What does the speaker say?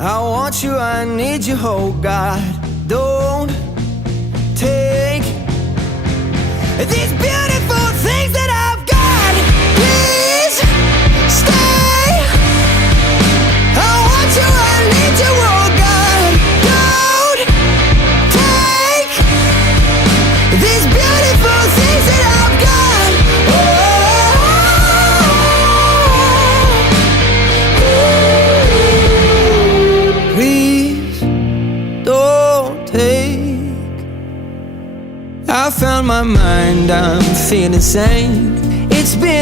I want you, I need you, oh God. Don't take these beautiful things that I've got. Please stay. I want you, I need you, oh God. Don't take these beautiful things that I've got. Please don't take. I found my mind, I'm feeling sane. It's been